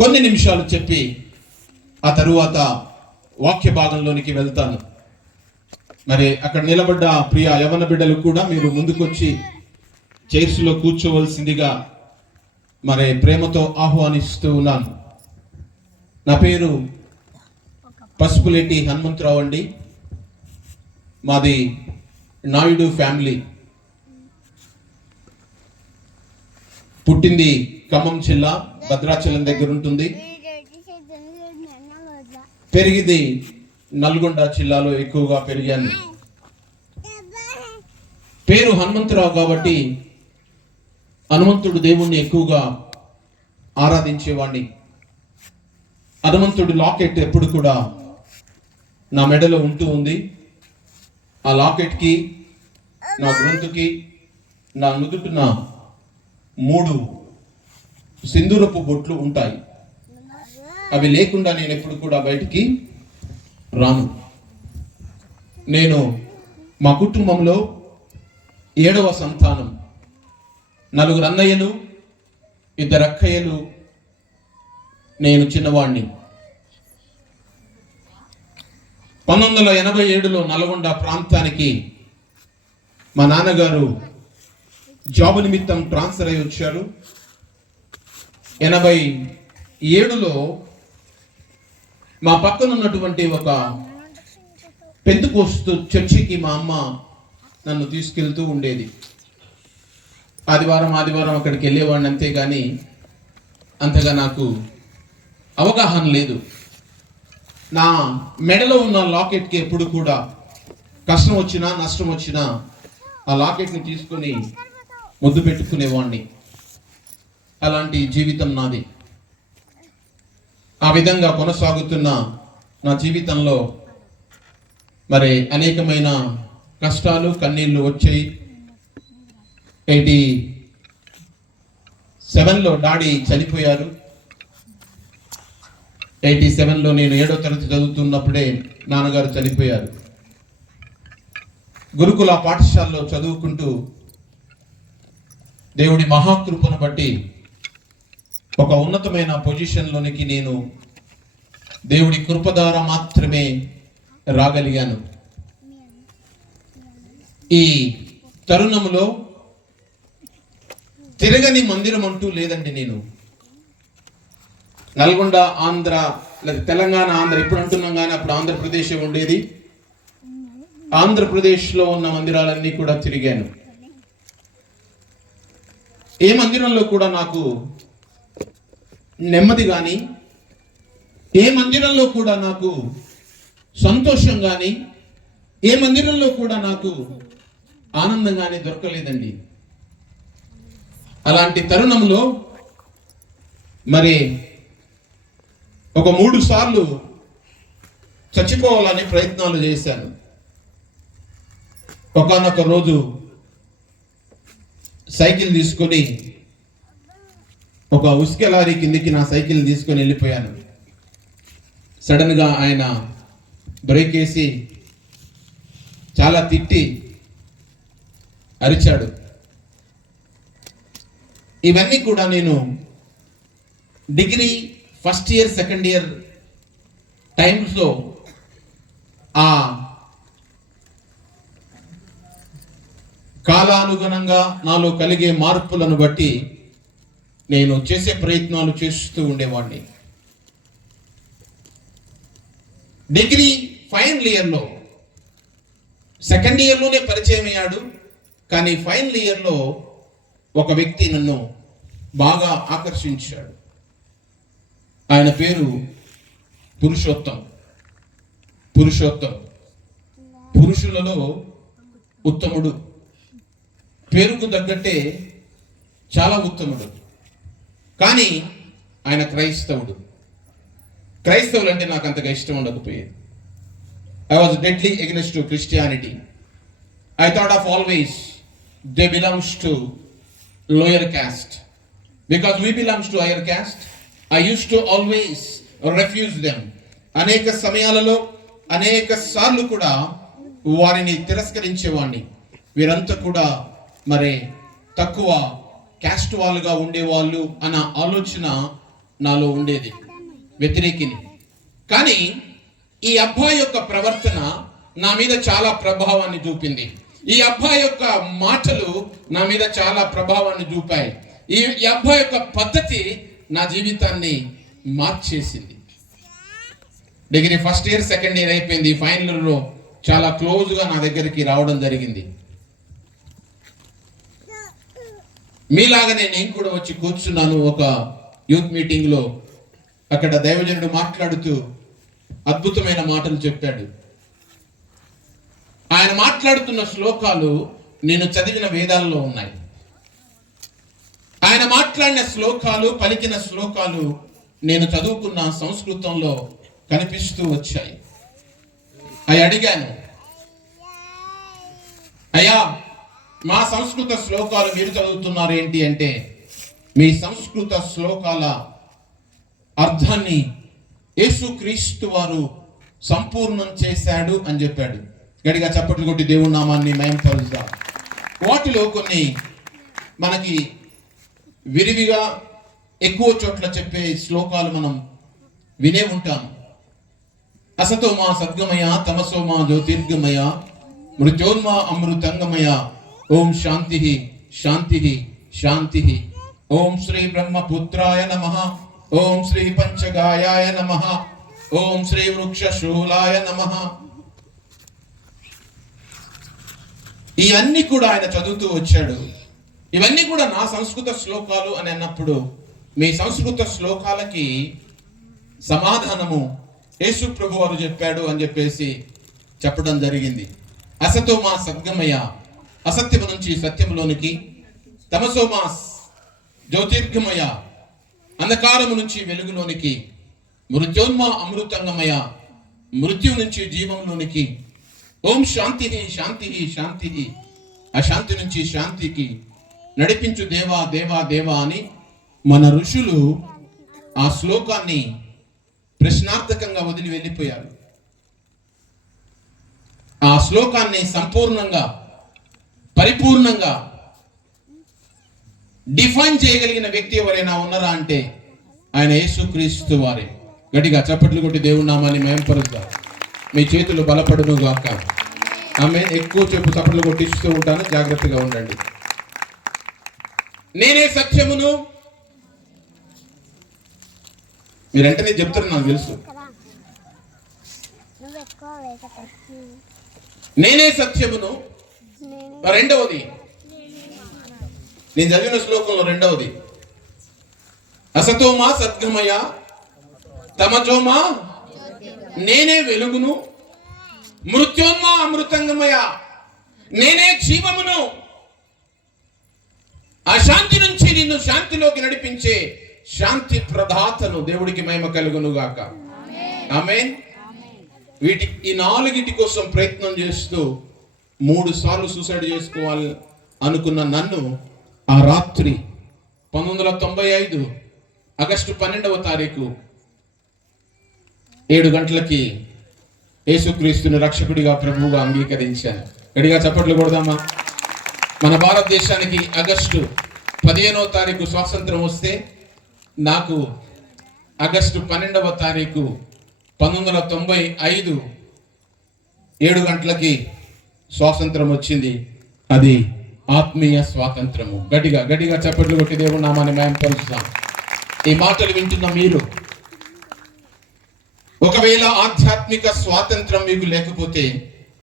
కొన్ని నిమిషాలు చెప్పి ఆ తరువాత వాక్య భాగంలోనికి వెళ్తాను. మరి అక్కడ నిలబడ్డ ప్రియ యవన బిడ్డలు కూడా మీరు ముందుకొచ్చి చైర్స్లో కూర్చోవలసిందిగా మరి ప్రేమతో ఆహ్వానిస్తూ ఉన్నాను. నా పేరు పసుపులేటి హనుమంతరావు అండి. మాది నాయుడు ఫ్యామిలీ. పుట్టింది ఖమ్మం జిల్లా భద్రాచలం దగ్గర ఉంటుంది. పెరిగింది నల్గొండ జిల్లాలో ఎక్కువగా పెరిగాను. పేరు హనుమంతరావు కాబట్టి హనుమంతుడు దేవుణ్ణి ఎక్కువగా ఆరాధించేవాడిని. హనుమంతుడి లాకెట్ ఎప్పుడు కూడా నా మెడలో ఉంటూ ఉంది. ఆ లాకెట్కి, నా గొంతుకి, నా నుదుటిన 3 సింధూరపు బొట్లు ఉంటాయి. అవి లేకుండా నేను ఎప్పుడు కూడా బయటికి రాను. నేను మా కుటుంబంలో 7వ సంతానం. 4 అన్నయ్యలు, 2 అక్కయ్యలు, నేను చిన్నవాణ్ణి. 1987లో నల్గొండ ప్రాంతానికి మా నాన్నగారు జాబ్ నిమిత్తం ట్రాన్స్ఫర్ అయి వచ్చారు. 87లో మా పక్కన ఉన్నటువంటి ఒక పెంతెకోస్తు చర్చికి మా అమ్మ నన్ను తీసుకెళ్తూ ఉండేది. ఆదివారం అక్కడికి వెళ్ళేవాడిని, అంతేగాని అంతగా నాకు అవగాహన లేదు. నా మెడలో ఉన్న లాకెట్కి ఎప్పుడు కూడా కష్టం వచ్చినా నష్టం వచ్చినా ఆ లాకెట్ని తీసుకొని ముద్దు పెట్టుకునేవాడిని. అలాంటి జీవితం నాది. ఆ విధంగా కొనసాగుతున్న నా జీవితంలో మరి అనేకమైన కష్టాలు, కన్నీళ్లు వచ్చాయి. 87లో డాడీ చనిపోయారు. 87లో నేను 7వ తరగతి చదువుతున్నప్పుడే నాన్నగారు చనిపోయారు. గురుకుల పాఠశాలలో చదువుకుంటూ దేవుడి మహాకృపను బట్టి ఒక ఉన్నతమైన పొజిషన్లోనికి నేను దేవుడి కృప ద్వారా మాత్రమే రాగలిగాను. ఈ తరుణంలో తిరగని మందిరం అంటూ లేదండి. నేను నల్గొండ, ఆంధ్ర లేదా తెలంగాణ, ఆంధ్ర ఎప్పుడు అంటున్నాం కానీ అప్పుడు ఆంధ్రప్రదేశ్ ఉండేది. ఆంధ్రప్రదేశ్లో ఉన్న మందిరాలన్నీ కూడా తిరిగాను. ఏ మందిరంలో కూడా నాకు నెమ్మది కానీ, ఏ మందిరంలో కూడా నాకు సంతోషం కానీ, ఏ మందిరంలో కూడా నాకు ఆనందం కానీ దొరకలేదండి. అలాంటి తరుణంలో మరి ఒక 3 సార్లు చచ్చిపోవాలని ప్రయత్నాలు చేశాను. ఒకానొక రోజు సైకిల్ తీసుకొని ఒక ఉసుక లారీ కిందికి నా సైకిల్ తీసుకొని వెళ్ళిపోయాను. సడన్గా ఆయన బ్రేక్ వేసి చాలా తిట్టి అరిచాడు. ఇవన్నీ కూడా నేను degree first year, second year టైమ్స్లో ఆ కాలానుగుణంగా నాలో కలిగే మార్పులను బట్టి నేను చేసే ప్రయత్నాలు చేస్తూ ఉండేవాడిని. డిగ్రీ ఫైనల్ ఇయర్లో, సెకండ్ ఇయర్లోనే పరిచయం అయ్యాడు, కానీ ఫైనల్ ఇయర్లో ఒక వ్యక్తి నన్ను బాగా ఆకర్షించాడు. ఆయన పేరు పురుషోత్తం. పురుషులలో ఉత్తముడు, పేరుకు తగ్గట్టే చాలా ఉత్తముడు. కానీ ఆయన క్రైస్తవుడు. క్రైస్తవులు అంటే నాకు అంతగా ఇష్టం ఉండకపోయేది. I was deadly against to Christianity. I thought of always they belongs to lower caste. Because we belongs to higher caste, I used to always refuse them. అనేక సమయాలలో అనేక సార్లు కూడా వారిని తిరస్కరించేవాడిని. వీరంతా కూడా మరి తక్కువ క్యాస్ట్ వాళ్ళుగా ఉండేవాళ్ళు అన్న ఆలోచన నాలో ఉండేది, వ్యతిరేకిని. కానీ ఈ అబ్బాయి యొక్క ప్రవర్తన నా మీద చాలా ప్రభావాన్ని చూపింది. ఈ అబ్బాయి యొక్క మాటలు నా మీద చాలా ప్రభావాన్ని చూపాయి. ఈ అబ్బాయి యొక్క పద్ధతి నా జీవితాన్ని మార్చేసింది. Degree first year, second year అయిపోయింది. ఫైనల్ ఇయర్లో చాలా క్లోజ్గా నా దగ్గరికి రావడం జరిగింది. మీలాగనే నేను కూడా వచ్చి కూర్చున్నాను ఒక యూత్ మీటింగ్లో. అక్కడ దైవజనుడు మాట్లాడుతూ అద్భుతమైన మాటలు చెప్పాడు. ఆయన మాట్లాడుతున్న శ్లోకాలు నేను చదివిన వేదాల్లో ఉన్నాయి. ఆయన మాట్లాడిన శ్లోకాలు, పలికిన శ్లోకాలు నేను చదువుకున్న సంస్కృతంలో కనిపిస్తూ వచ్చాయి. అవి అడిగాను, అయ్యా మా సంస్కృత శ్లోకాలు మీరు చదువుతున్నారు ఏంటి అంటే, మీ సంస్కృత శ్లోకాల అర్థాన్ని యేసుక్రీస్తు వారు సంపూర్ణం చేశాడు అని చెప్పాడు. గడిగా చప్పట్లు కొట్టి దేవుని నామాన్ని మహిమపరుద్దాం. వాటిలో కొన్ని మనకి విరివిగా ఎక్కువ చోట్ల చెప్పే శ్లోకాలు మనం వినే ఉంటాం. అసతోమా సద్గమయ, తమసోమా జ్యోతిర్గమయ, మృత్యోన్మా అమృతంగమయ, ఓం శాంతి శాంతి శాంతి. ఓం శ్రీ బ్రహ్మపుత్రాయ నమః, ఓం శ్రీ పంచగాయాయ నమః, ఓం శ్రీ వృక్షశూలాయ నమః. ఇవన్నీ కూడా ఆయన చదువుతూ వచ్చాడు. ఇవన్నీ కూడా నా సంస్కృత శ్లోకాలు అని అన్నప్పుడు, మీ సంస్కృత శ్లోకాలకి సమాధానము యేసు ప్రభు వారు చెప్పాడు అని చెప్పేసి చెప్పడం జరిగింది. అసతోమా సద్గమయ, అసత్యము నుంచి సత్యములోనికి, తమసోమా జ్యోతిర్గమయ, అంధకారము నుంచి వెలుగులోనికి, మృత్యోన్మా అమృతంగమయ, మృత్యు నుంచి జీవంలోనికి, ఓం శాంతి శాంతి శాంతి, అశాంతి నుంచి శాంతికి నడిపించు దేవా దేవా దేవా అని మన ఋషులు ఆ శ్లోకాన్ని ప్రశ్నార్థకంగా వదిలి వెళ్ళిపోయారు. ఆ శ్లోకాన్ని సంపూర్ణంగా, పరిపూర్ణంగా డిఫైన్ చేయగలిగిన వ్యక్తి ఎవరైనా ఉన్నారా అంటే ఆయన యేసుక్రీస్తు వారే. గట్టిగా చప్పట్లు కొట్టి దేవుని నామాన్ని మహిమపరుద్దాం. మీ చేతులు బలపడును గాక. ఆమె ఎక్కువ చెప్పు చప్పట్లు కొట్టిస్తూ ఉంటాను, జాగ్రత్తగా ఉండండి. నేనే సత్యమును, మీరు వెంటనే చెప్తారు నాకు తెలుసు. నేనే సత్యమును, రెండవది నేను చదివిన శ్లోకంలో రెండవది, అసతోమా సద్గమయ, తమజోమా నేనే వెలుగును, మృత్యోన్మా అమృతంగమయ నేనే జీవమును, అశాంతి నుంచి నిన్ను శాంతిలోకి నడిపించే శాంతి ప్రదాతను. దేవుడికి మహిమ కలుగును గాక. ఆమేన్. ఈ నాలుగిటి కోసం ప్రయత్నం చేస్తూ 3 సార్లు సూసైడ్ చేసుకోవాలి అనుకున్న నన్ను ఆ రాత్రి 1995 ఆగస్టు 12వ తారీఖు 7 గంటలకి యేసుక్రీస్తుని రక్షకుడిగా, ప్రభువుగా అంగీకరించాను. గడిగా చప్పట్లు కొడదామా. మన భారతదేశానికి ఆగస్టు 15వ తారీఖు స్వాతంత్రం వస్తే, నాకు ఆగస్టు 12వ తారీఖు 1995 7 గంటలకి స్వాతంత్రం వచ్చింది. అది ఆత్మీయ స్వాతంత్రము. గట్టిగా గట్టిగా చప్పట్లు కొట్టి దేవుని నామాన్ని మహిమపరుస్తాం. ఈ మాటలు వింటున్న మీరు, ఒకవేళ ఆధ్యాత్మిక స్వాతంత్రం మీకు లేకపోతే